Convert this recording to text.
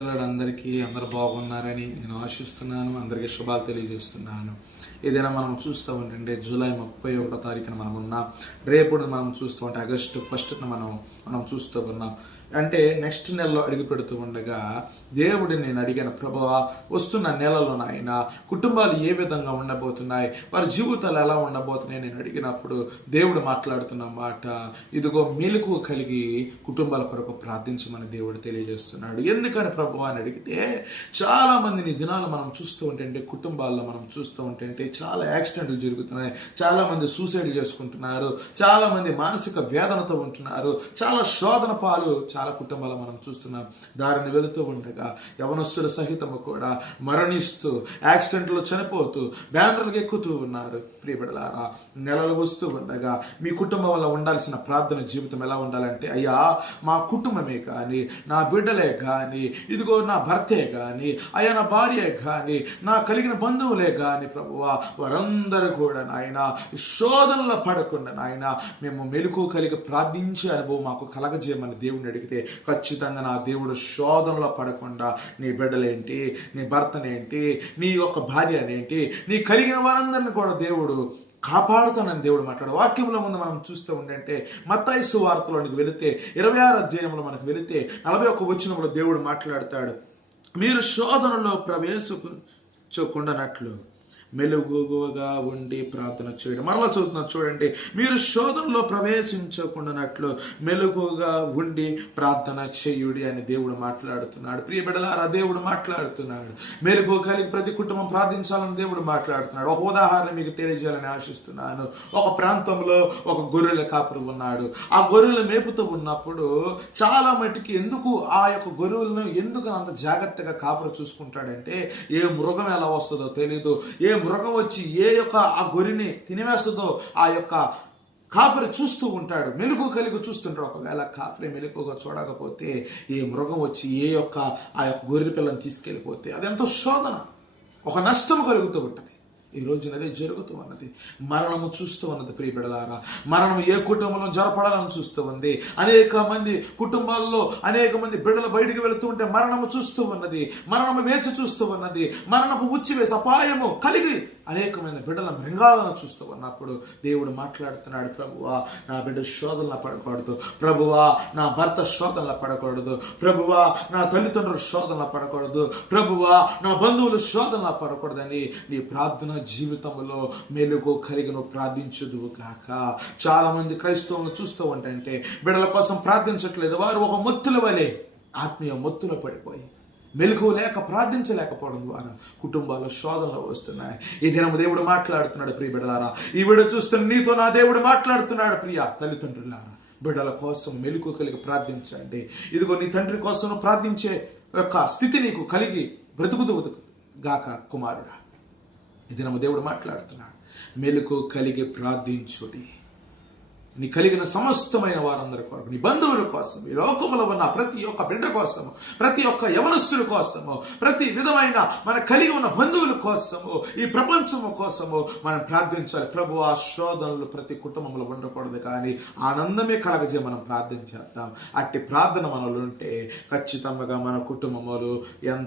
అందరికీ అందరూ బాగున్నారని నేను ఆశిస్తున్నాను. అందరికీ శుభాలు తెలియజేస్తున్నాను. ఏదైనా మనం చూస్తూ ఉంటే జూలై 31వ తారీఖున మనం ఉన్నాం. రేపు మనం చూస్తూ ఉంటే ఆగస్టు 1న మనం చూస్తూ ఉన్నాం. అంటే నెక్స్ట్ నెలలో అడుగు పెడుతూ ఉండగా దేవుడిని నేను అడిగాను, ప్రభువా వస్తున్న నెలలో నాయన కుటుంబాలు ఏ విధంగా ఉండబోతున్నాయి, వారి జీవితాలు ఎలా ఉండబోతున్నాయి నేను అడిగినప్పుడు దేవుడు మాట్లాడుతున్న మాట, ఇదిగో మెలకువ కలిగి కుటుంబాల కొరకు ప్రార్థించమని దేవుడు తెలియజేస్తున్నాడు. ఎందుకని ప్రభు అని అడిగితే, చాలా మందిని దినాలు మనం చూస్తూ ఉంటే కుటుంబాల్లో మనం చూస్తూ ఉంటే చాలా యాక్సిడెంట్లు జరుగుతున్నాయి, చాలా మంది సూసైడ్ చేసుకుంటున్నారు, చాలా మంది మానసిక వేదనతో ఉంటున్నారు, చాలా శోధన పాలు చాలా కుటుంబాలు మనం చూస్తున్నాం. దారిని వెళుతూ ఉండగా యవనస్తుల సహితము కూడా మరణిస్తూ యాక్సిడెంట్లో చనిపోతూ బ్యానర్లకు ఎక్కుతూ ఉన్నారు. ప్రియబిడ్డలారా, నెలలు వస్తూ ఉండగా మీ కుటుంబంలో ఉండాల్సిన ప్రార్థన జీవితం ఎలా ఉండాలంటే, అయ్యా మా కుటుంబమే కానీ, నా బిడ్డలే కానీ, ఇదిగో నా భర్తే కానీ, అయ్యా నా భార్యే కానీ, నా కలిగిన బంధువులే కానీ ప్రభువా, వారందరూ కూడా నాయన శోధనలో పడకుండా నాయన మేము మెలకువ కలిగి ప్రార్థించే అనుభవం మాకు కలగజేయమని దేవుడిని అడిగితే, ఖచ్చితంగా నా దేవుడు శోధనలో పడకుండా నీ బిడ్డలేంటి, నీ భర్తనేంటి, నీ యొక్క భార్యనేంటి, నీ కలిగిన వారందరినీ కూడా దేవుడు కాపాడుతానని దేవుడు మాట్లాడు. వాక్యంలో ముందు మనం చూస్తూ ఉంటే మత్తయి సువార్తలోనికి వెళితే 26వ అధ్యాయంలో మనకు వెళితే 41వ వచనంలో దేవుడు మాట్లాడతాడు, మీరు శోధనలో ప్రవేశించకుండానట్లు మెలుగుగా ఉండి ప్రార్థన చేయడం. మరలా చదువుతున్నా చూడండి, మీరు శోధనలో ప్రవేశించకుండానట్లు మెలుగుగా ఉండి ప్రార్థన చేయుడి అని దేవుడు మాట్లాడుతున్నాడు. ప్రియ బిడ్డలారా, దేవుడు మాట్లాడుతున్నాడు. మెలుగు కలిగి ప్రతి కుటుంబం ప్రార్థించాలని దేవుడు మాట్లాడుతున్నాడు. ఒక ఉదాహరణ మీకు తెలియజేయాలని ఆశిస్తున్నాను. ఒక ప్రాంతంలో ఒక గొర్రెల కాపరి ఉన్నాడు. ఆ గొర్రెలు మేపుతూ ఉన్నప్పుడు చాలా మటుకి ఎందుకు ఆ యొక్క గొర్రెలను ఎందుకు అంత జాగ్రత్తగా కాపరి చూసుకుంటాడంటే, ఏ మృగం ఎలా వస్తుందో తెలీదు, ఏ మృగం వచ్చి ఏ యొక్క ఆ గొర్రెని తినివేస్తుందో ఆ యొక్క కాపరి చూస్తూ ఉంటాడు, మెలుగు కలిగి చూస్తుంటాడు. ఒకవేళ కాపరి మెలుగుగా చూడకపోతే ఏ మృగం వచ్చి ఆ యొక్క గొర్రె పిల్లని తీసుకెళ్ళిపోతే అదెంతో శోధన, ఒక నష్టం కలుగుతూ ఉంటుంది. ఈ రోజున అదే జరుగుతూ ఉన్నది. మరణము చూస్తూ ఉన్నది. ప్రియ బిడ్డలారా, మరణం ఏ కుటుంబంలో జరపడాలని చూస్తూ ఉంది. అనేక మంది కుటుంబాల్లో అనేక మంది బిడ్డలు బయటికి వెళుతూ ఉంటే మరణము చూస్తూ ఉన్నది, మరణము వేచి చూస్తూ ఉన్నది, మరణపు ఉచ్చివేసి అపాయము కలిగి అనేకమైన బిడ్డల మృంగాలను చూస్తూ ఉన్నప్పుడు దేవుడు మాట్లాడుతున్నాడు, ప్రభువా నా బిడ్డ శోధనలో పడకూడదు, ప్రభువా నా భర్త శోధనలో పడకూడదు, ప్రభువా నా తల్లిదండ్రులు శోధనలో పడకూడదు, ప్రభువా నా బంధువులు శోధనలో పడకూడదని నీ ప్రార్థన జీవితంలో మెలుగు కలిగి నువ్వు ప్రార్థించదువు కాక. చాలా మంది క్రైస్తవులను చూస్తూ ఉంటే బిడ్డల కోసం ప్రార్థించట్లేదు. వారు ఒక మొత్తుల వలె ఆత్మీయ మొత్తులో పడిపోయి మెలుగు లేక ప్రార్థించలేకపోవడం ద్వారా కుటుంబాల్లో శోధనలు వస్తున్నాయి. ఈ దినం దేవుడు మాట్లాడుతున్నాడు. ప్రియ బిడ్డలారా, ఈ వీడియో చూస్తున్న నీతో నా దేవుడు మాట్లాడుతున్నాడు. ప్రియ తల్లిదండ్రులారా, బిడ్డల కోసం మెలుగు కలిగి ప్రార్థించండి. ఇదిగో నీ తండ్రి కోసం ప్రార్థించే యొక్క స్థితి నీకు కలిగి బ్రతుకుదు గాక కుమారుడా. ఈ దినము దేవుడు మాట్లాడుతున్నాడు, మెలుకు కలిగి ప్రార్థించుడి. నీ కలిగిన సమస్తమైన వారందరి కొరకు, నీ బంధువుల కోసం, ఈ లోకములో ఉన్న ప్రతి ఒక్క బిడ్డ కోసము, ప్రతి ఒక్క యవనస్తుల కోసము, ప్రతి విధమైన మన కలిగి ఉన్న బంధువుల కోసము, ఈ ప్రపంచము కోసము మనం ప్రార్థించాలి. ప్రభు ఆ శోధనలు ప్రతి కుటుంబంలో ఉండకూడదు, కానీ ఆనందమే కలగజే మనం ప్రార్థించేద్దాం. అట్టి ప్రార్థన మనలో ఉంటే ఖచ్చితంగా మన కుటుంబములు ఎంత